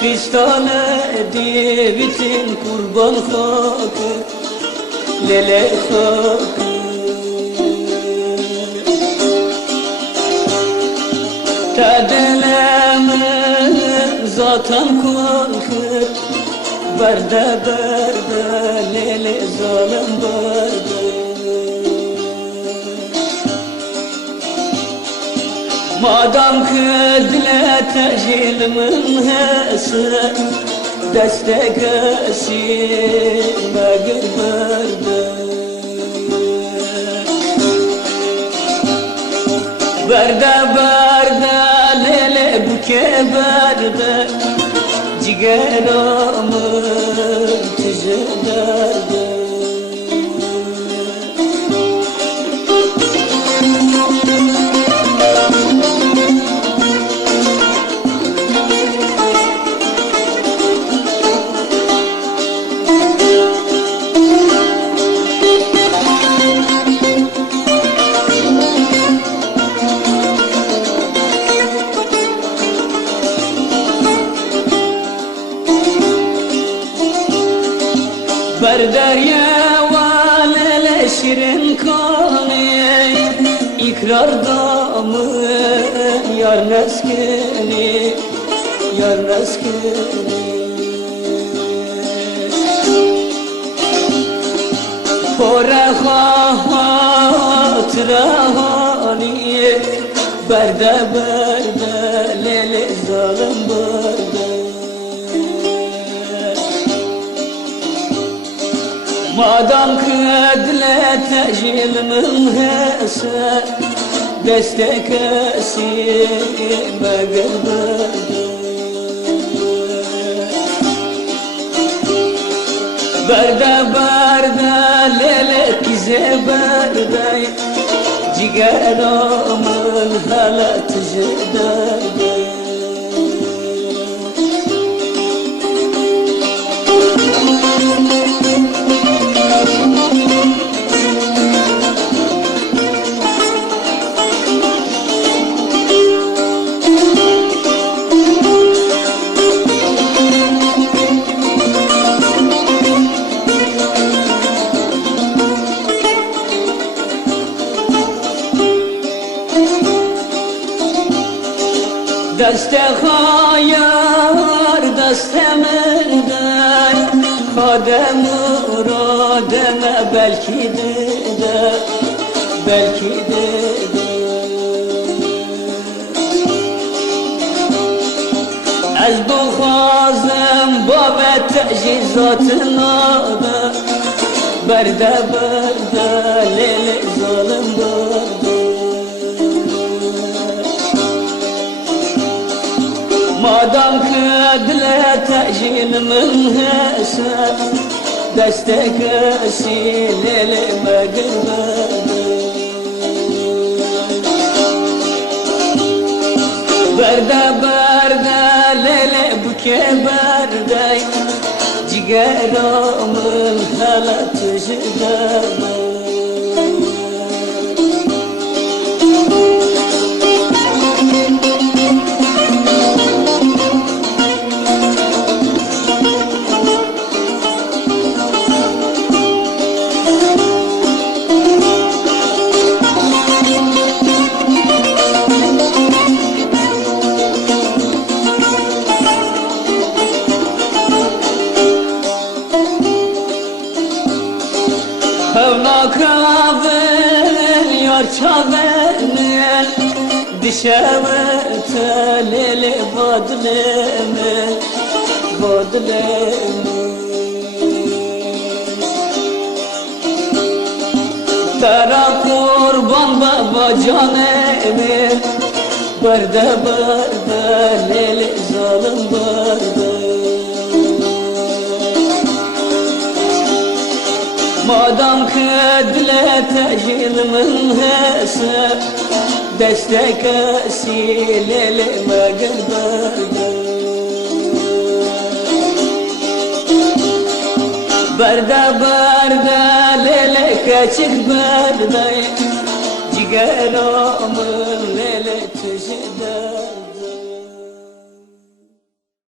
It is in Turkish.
Kristale divitin kurban hakkı lele hakkı Tadeleme zaten korkut Berde lele zalim berde Madam kıdle tecilmin hesi Destekesi megir berde Berde lele buke berde Cigeramın tüzü derde Berderye valele şirin kani İkrarda mı yar neskini Yar neskini Kore hatıra hani Berde lele zalim berde Madam kıdle tecilmin hese Destekesi megir berde Berde lele kize berde Cigeramın hala tüzü derde Deste hayar destemden Kadem murademe belki de Belki de Ez bu hazım babet tecizatına da Berde lele zalim berde Madam kıdle tecilmin hese Destekesi lele megir berde Berde lele buke berde Cigeramın hala tüzü derde Hevna kavil yar çavenil Dişevete lele badleme Tera kurban baba canemi Berde lele zalim berde Madam kıdle tecilmin hese Destekesi lele megir berde Berde lele keçik berde Cigeramın lele tüzü derde